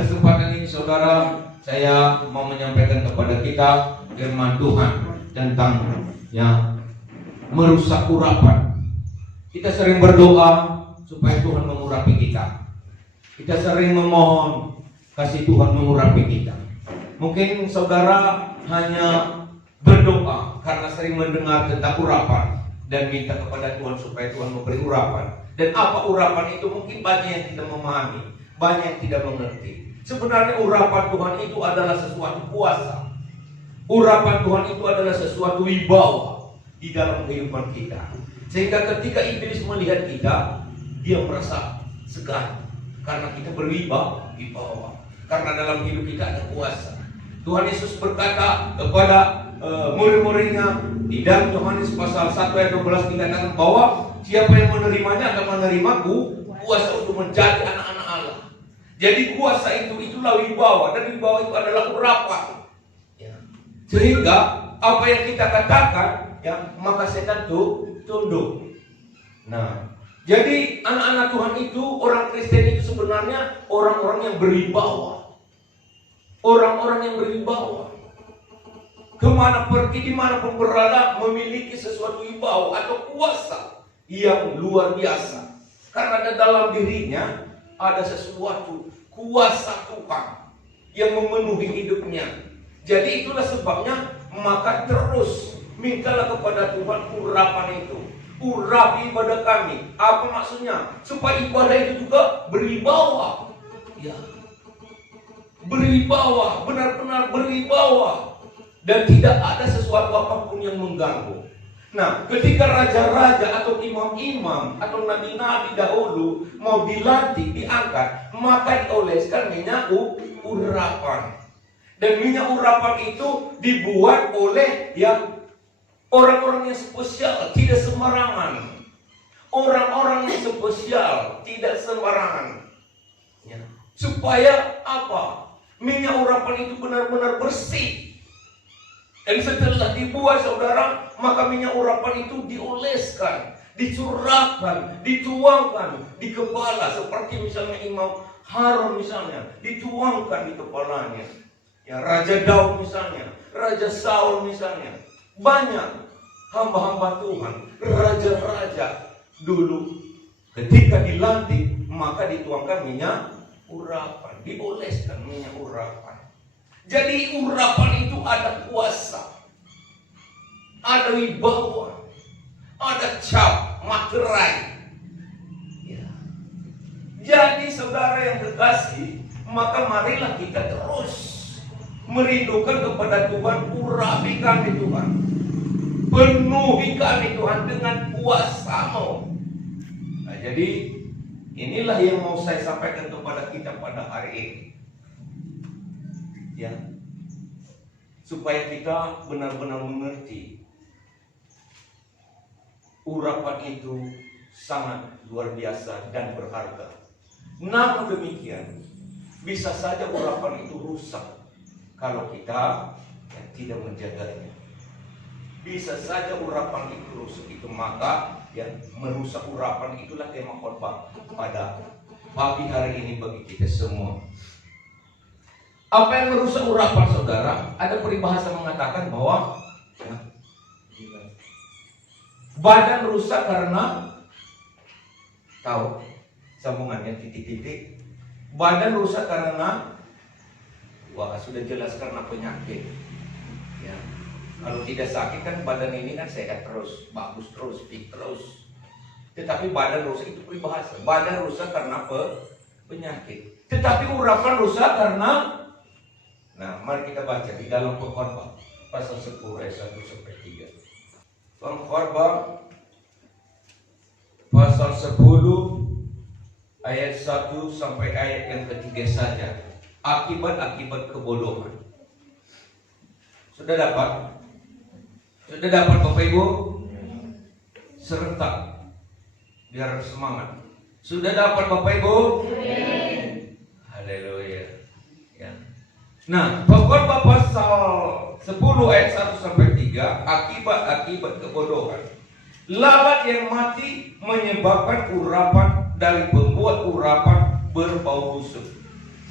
pada kesempatan ini saudara, saya mau menyampaikan kepada kita firman Tuhan tentang merusak urapan. Kita sering berdoa supaya Tuhan mengurapi kita. Kita sering memohon kasih Tuhan mengurapi kita. Mungkin saudara hanya berdoa karena sering mendengar tentang urapan dan minta kepada Tuhan supaya Tuhan memberi urapan. Dan apa urapan itu mungkin banyak yang tidak memahami, banyak yang tidak mengerti. Sebenarnya urapan Tuhan itu adalah sesuatu kuasa. Urapan Tuhan itu adalah sesuatu wibawa di dalam kehidupan kita. Sehingga ketika iblis melihat kita, dia merasa segan karena kita berwibawa. Karena dalam hidup kita ada kuasa. Tuhan Yesus berkata kepada murid-muridnya di dalam Yohanes pasal 1 ayat 12 dikatakan bahwa siapa yang menerimanya akan menerimaku kuasa untuk menjadi anak-anak Allah. Jadi kuasa itulah wibawa, dan wibawa itu adalah urapan. Sehingga apa yang kita katakan, maka setan tunduk. Nah, jadi anak-anak Tuhan itu, orang Kristen itu sebenarnya orang-orang yang berwibawa. Orang-orang yang berwibawa. Kemana pergi, dimanapun berada, memiliki sesuatu wibawa atau kuasa yang luar biasa. Karena dalam dirinya ada sesuatu kuasa Tuhan yang memenuhi hidupnya. Jadi itulah sebabnya maka terus mintalah kepada Tuhan urapan itu. Urapi ibadah kami. Apa maksudnya? Supaya ibadah itu juga berwibawa. Berwibawa, benar-benar berwibawa. Dan tidak ada sesuatu apapun yang mengganggu. Nah, ketika raja-raja atau imam-imam atau nabi-nabi dahulu mau dilantik, diangkat, maka dioleskan minyak urapan. Dan minyak urapan itu dibuat oleh orang-orang yang spesial, tidak sembarangan. Orang-orang yang spesial, tidak sembarangan. Supaya apa? Minyak urapan itu benar-benar bersih. Dan setelah dibuat saudara, maka minyak urapan itu dioleskan, dicurahkan, dituangkan di kepala. Seperti misalnya Imam Harun misalnya, dituangkan di kepalanya. Raja Daud misalnya, Raja Saul misalnya. Banyak hamba-hamba Tuhan, raja-raja dulu ketika dilantik, maka dituangkan minyak urapan, dioleskan minyak urapan. Jadi urapan itu ada kuasa, ada wibawa, ada cap, materai. Jadi saudara yang terkasih, maka marilah kita terus merindukan kepada Tuhan. Urapi kami Tuhan, penuhi kami Tuhan dengan kuasa-Mu. Nah, jadi inilah yang mau saya sampaikan kepada kita pada hari ini. Supaya kita benar-benar mengerti urapan itu sangat luar biasa dan berharga. Namun demikian, bisa saja urapan itu rusak kalau kita tidak menjaganya. Bisa saja urapan itu rusak, itu maka yang merusak urapan itulah tema khotbah pada pagi hari ini bagi kita semua. Apa yang merusak urapan saudara? Ada peribahasa mengatakan bahwa badan rusak karena, tahu sambungannya titik-titik. Badan rusak karena, sudah jelas karena penyakit. Kalau tidak sakit kan badan ini kan sehat terus, bagus terus, fit terus. Tetapi badan rusak itu peribahasa. Badan rusak karena penyakit. Tetapi urapan rusak karena. Nah, mari kita baca di dalam Pengkhotbah pasal 10 ayat 1 sampai 3. Pengkhotbah pasal 10 ayat 1 sampai ayat yang ketiga saja. Akibat-akibat kebodohan. Sudah dapat? Sudah dapat Bapak Ibu? Serentak biar semangat. Sudah dapat Bapak Ibu? Haleluya. Nah, Pengkhotbah pasal 10 ayat 1 sampai 3, akibat-akibat kebodohan. Lalat yang mati menyebabkan urapan dari pembuat urapan berbau busuk.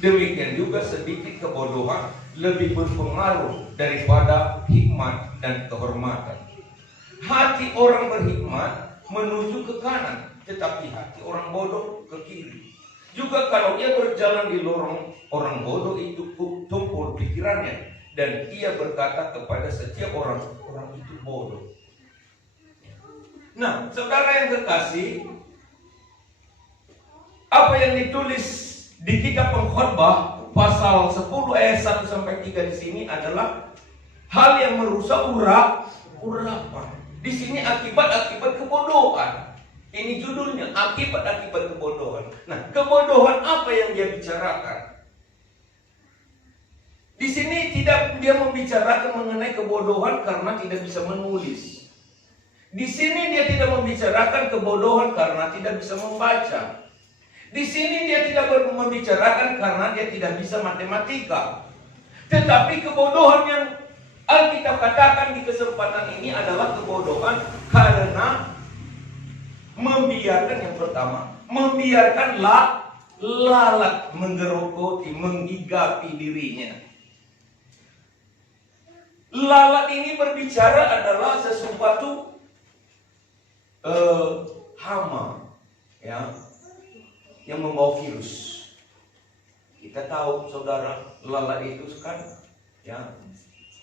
Demikian juga sedikit kebodohan lebih berpengaruh daripada hikmat dan kehormatan. Hati orang berhikmat menuju ke kanan, tetapi hati orang bodoh ke kiri. Juga kalau ia berjalan di lorong, orang bodoh itu tumpul pikirannya, dan ia berkata kepada setiap orang, orang itu bodoh. Nah, saudara yang kekasih, apa yang ditulis di kitab Pengkhotbah pasal 10 ayat 1 sampai 3 di sini adalah hal yang merusak urapan. Di sini akibat-akibat kebodohan. Ini judulnya, akibat-akibat kebodohan. Nah, kebodohan apa yang dia bicarakan? Di sini tidak dia membicarakan mengenai kebodohan karena tidak bisa menulis. Di sini dia tidak membicarakan kebodohan karena tidak bisa membaca. Di sini dia tidak membicarakan karena dia tidak bisa matematika. Tetapi kebodohan yang Alkitab katakan di kesempatan ini adalah kebodohan karena membiarkan, yang pertama, membiarkan lalat menggerogoti, menghigapi dirinya. Lalat ini berbicara adalah sesuatu hama, ya, yang membawa virus. Kita tahu, saudara, lalat itu kan, ya,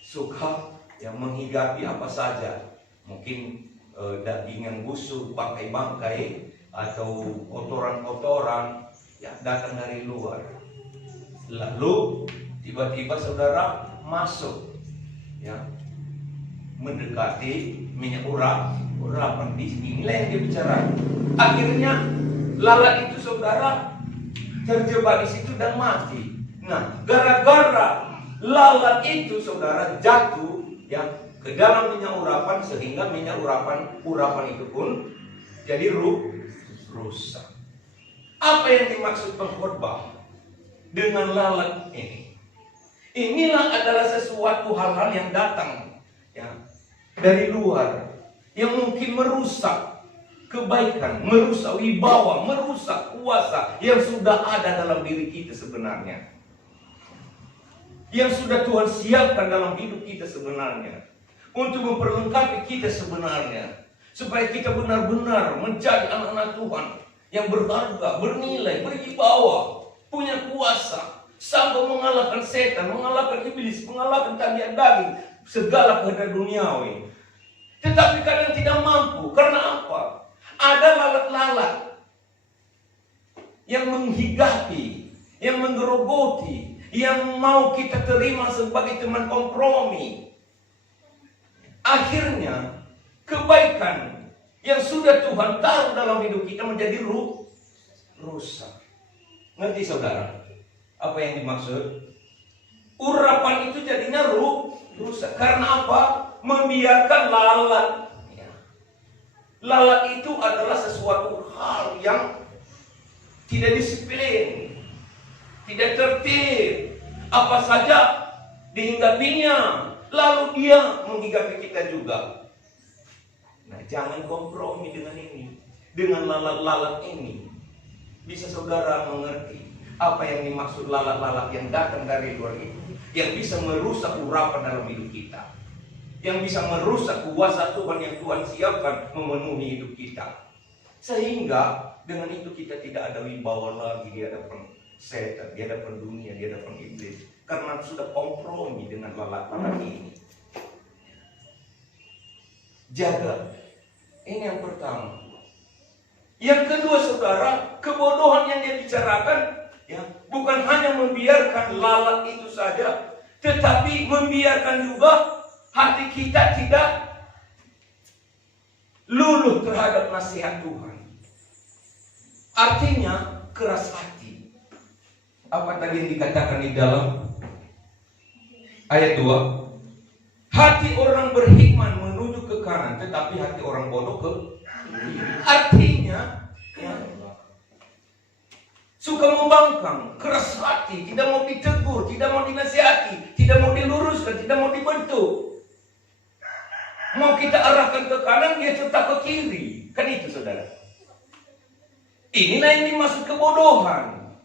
suka yang menghigapi apa saja. Mungkin daging yang busuk, bangkai-bangkai, atau kotoran-kotoran yang datang dari luar. Lalu tiba-tiba saudara masuk, ya, mendekati minyak urapan. Inilah yang dia bicara. Akhirnya lalat itu, saudara, terjebak di situ dan mati. Nah, gara-gara lalat itu, saudara, jatuh, ya, ke dalam minyak urapan, sehingga minyak urapan itu pun jadi rusak. Apa yang dimaksud pengkhotbah dengan lalat ini? Inilah adalah sesuatu hal-hal yang datang, ya, dari luar, yang mungkin merusak kebaikan, merusak wibawa, merusak kuasa yang sudah ada dalam diri kita sebenarnya, yang sudah Tuhan siapkan dalam hidup kita sebenarnya, untuk memperlengkapi kita sebenarnya, supaya kita benar-benar menjadi anak-anak Tuhan yang berharga, bernilai, berwibawa, punya kuasa, sanggup mengalahkan setan, mengalahkan iblis, mengalahkan tabiat daging, segala kehendak duniawi. Tetapi kadang tidak mampu. Karena apa? Ada lalat-lalat yang menghigapi, yang menggerogoti, yang mau kita terima sebagai teman kompromi. Akhirnya kebaikan yang sudah Tuhan taruh dalam hidup kita menjadi rusak. Ngerti, saudara? Apa yang dimaksud? Urapan itu jadinya rusak. Karena apa? Membiarkan lalat. Lalat itu adalah sesuatu hal yang tidak disiplin, tidak tertib. Apa saja dihinggapinya, lalu dia menghigapi kita juga. Nah, jangan kompromi dengan ini, dengan lalat-lalat ini. Bisa saudara mengerti apa yang dimaksud lalat-lalat yang datang dari luar itu, yang bisa merusak urapan dalam hidup kita, yang bisa merusak kuasa Tuhan yang Tuhan siapkan memenuhi hidup kita. Sehingga dengan itu kita tidak ada wibawa lagi di hadapan setan, di hadapan dunia, di hadapan iblis, karena sudah kompromi dengan lalat-lalat ini. Jaga. Ini yang pertama. Yang kedua, saudara, kebodohan yang dia bicarakan, ya, bukan hanya membiarkan lalat itu saja, tetapi membiarkan juga hati kita tidak luluh terhadap nasihat Tuhan. Artinya keras hati. Apa tadi yang dikatakan di dalam ayat 2? Hati orang berhikmat menuju ke kanan, tetapi hati orang bodoh ke kiri. Artinya, ya, suka membangkang, keras hati, tidak mau ditegur, tidak mau dinasihati, tidak mau diluruskan, tidak mau dibentuk. Mau kita arahkan ke kanan, dia tetap ke kiri. Kan itu, saudara. Inilah yang dimaksud kebodohan.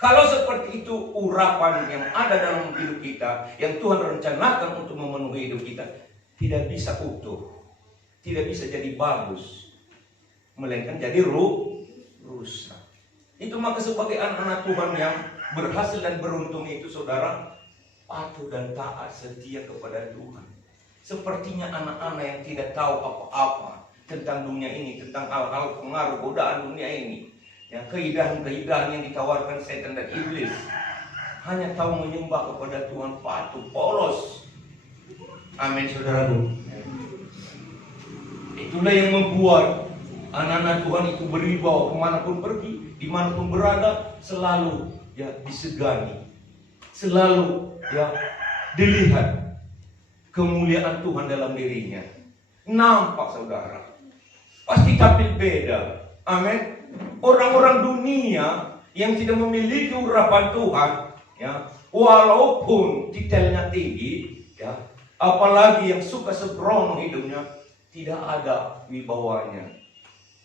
Kalau seperti itu urapan yang ada dalam hidup kita, yang Tuhan rencanakan untuk memenuhi hidup kita, tidak bisa utuh, tidak bisa jadi bagus, melainkan jadi rusak. Itu maka sebagai anak-anak Tuhan yang berhasil dan beruntung itu, saudara, patuh dan taat setia kepada Tuhan. Sepertinya anak-anak yang tidak tahu apa-apa tentang dunia ini, tentang hal-hal pengaruh godaan dunia ini, ya, keindahan-keindahan yang ditawarkan setan dan iblis, hanya tahu menyembah kepada Tuhan, patuh, polos. Amin, saudaraku. Itulah yang membuat anak-anak Tuhan itu beribawa kemanapun pergi, dimanapun berada, selalu ya disegani, selalu ya dilihat kemuliaan Tuhan dalam dirinya. Nampak, saudara, pasti tampil beda. Amin. Orang-orang dunia yang tidak memiliki urapan Tuhan, ya, walaupun titelnya tinggi, ya, apalagi yang suka sembrono hidupnya, tidak ada wibawanya.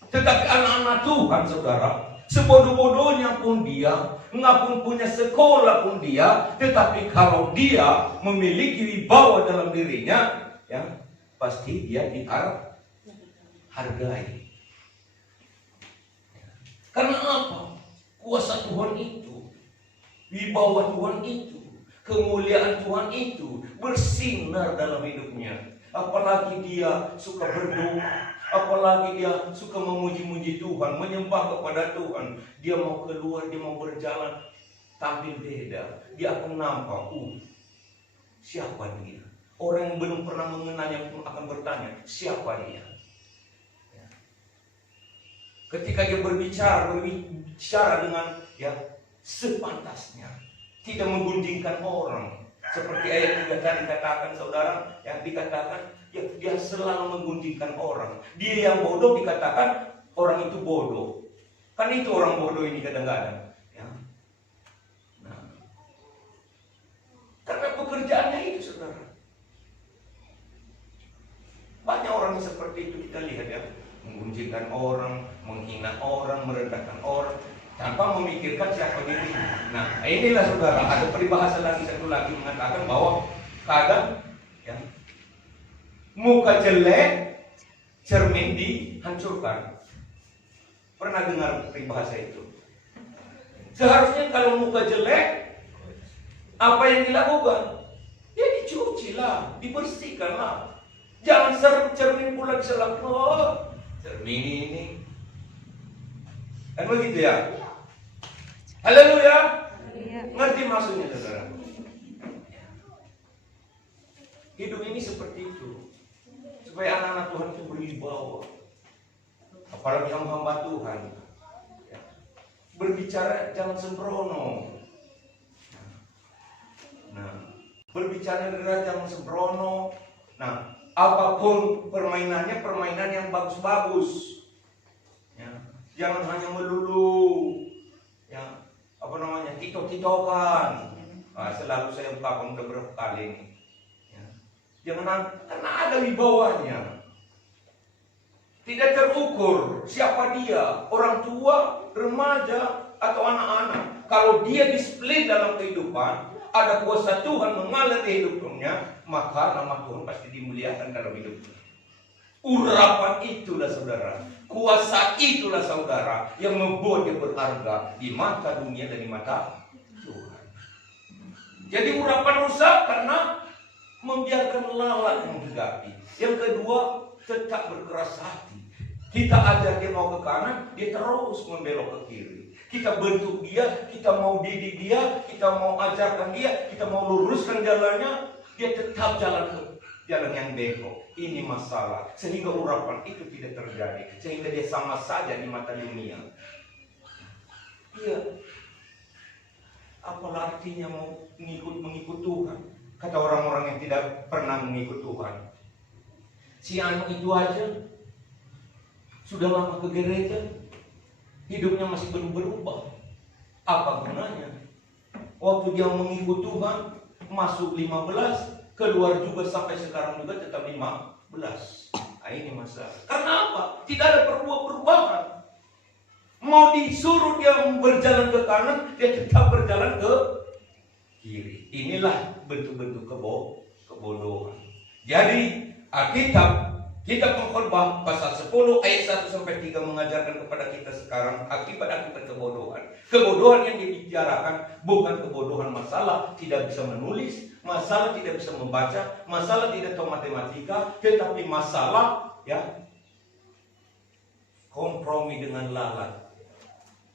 Tetapi anak-anak Tuhan, saudara, sebodoh-bodohnya pun dia, ngapun punya sekolah pun dia, tetapi kalau dia memiliki wibawa dalam dirinya, ya, pasti dia dihargai. Karena apa? Kuasa Tuhan itu, wibawa Tuhan itu, kemuliaan Tuhan itu bersinar dalam hidupnya. Apalagi dia suka berdoa, apalagi dia suka memuji-muji Tuhan, menyembah kepada Tuhan. Dia mau keluar, dia mau berjalan, tampil beda. Dia akan nampak, siapa dia? Orang yang belum pernah mengenalnya pun akan bertanya, siapa dia? Ketika dia berbicara dengan ya sepantasnya, tidak menggunjingkan orang. Seperti ayat yang tadi dikatakan, saudara, yang dikatakan ya, dia selalu menggunjingkan orang. Dia yang bodoh dikatakan orang itu bodoh. Kan itu orang bodoh ini kadang-kadang. Ya. Nah, karena pekerjaannya itu, saudara. Banyak orang yang seperti itu kita lihat, ya, menggunjingkan orang, menghina orang, merendahkan orang, tanpa memikirkan siapa dirinya. Nah, inilah, saudara, ada peribahasa satu lagi mengatakan bahwa kadang ya, muka jelek, cermin dihancurkan. Pernah dengar peribahasa itu? Seharusnya kalau muka jelek, apa yang dilakukan? Ya dicuci lah, dibersihkan lah. Jangan cermin pula diselak. Cermin ini kan begitu ya? Haleluya. Ngerti maksudnya, saudara? Hidup ini seperti itu, supaya anak-anak Tuhan itu berwibawa. Apalagi hamba Tuhan, ya, berbicara jangan sembrono. Nah, berbicara jangan sembrono. Nah, apapun permainannya, permainan yang bagus-bagus. Ya, jangan hanya melulu, ya, titok-titokan. Nah, selalu saya ungkapkan beberapa kali ini. Ya, jangan, karena ada wibawanya. Tidak terukur siapa dia, orang tua, remaja, atau anak-anak. Kalau dia display dalam kehidupan, ada kuasa Tuhan mengalir di hidupnya, maka nama Tuhan pasti dimuliakan dalam hidupnya. Urapan itulah, saudara, kuasa itulah, saudara, yang membuat dia berharga di mata dunia dan di mata Tuhan. Jadi urapan rusak karena membiarkan lalat menggegapi. Yang kedua, tetap berkeras hati. Kita ajar dia mau ke kanan, dia terus membelok ke kiri. Kita bentuk dia, kita mau didik dia, kita mau ajarkan dia, kita mau luruskan jalannya, dia tetap jalan ke jalan yang bengkok. Ini masalah, sehingga urapan itu tidak terjadi, sehingga dia sama saja di mata dunia. Iya, apalah artinya mau mengikut Tuhan? Kata orang-orang yang tidak pernah mengikut Tuhan. Si anak itu aja sudah lama ke gereja, hidupnya masih belum berubah. Apa gunanya? Waktu dia mengikut Tuhan, masuk 15, keluar juga sampai sekarang juga tetap 15. Nah, ini masalah. Karena apa? Tidak ada perubahan. Mau disuruh dia berjalan ke kanan, kanan, dia tetap berjalan ke kiri. Inilah bentuk-bentuk kebodohan. Jadi Alkitab, kitab Pengkhotbah pasal 10 ayat 1 sampai 3 mengajarkan kepada kita sekarang akibat-akibat kebodohan. Kebodohan yang dibicarakan bukan kebodohan masalah tidak bisa menulis, masalah tidak bisa membaca, masalah tidak tahu matematika, tetapi masalah kompromi dengan lalat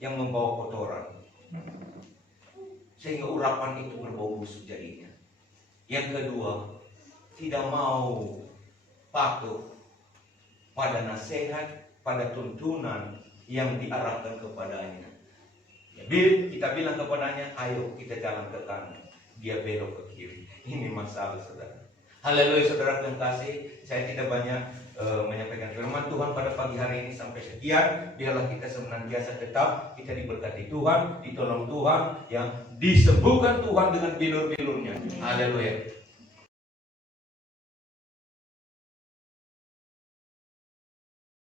yang membawa kotoran. Sehingga urapan itu berbau busuk jadinya. Yang kedua, tidak mau patuh pada nasihat, pada tuntunan yang diarahkan kepadanya. Kita bilang kepadanya, ayo kita jalan ke kanan, dia belok ke kiri. Ini masalah, saudara. Haleluya, saudara yang kasih. Saya tidak banyak menyampaikan firman Tuhan pada pagi hari ini sampai sekian. Biarlah kita senantiasa tetap kita diberkati Tuhan, ditolong Tuhan, yang disembuhkan Tuhan dengan bilur-bilurnya. Haleluya.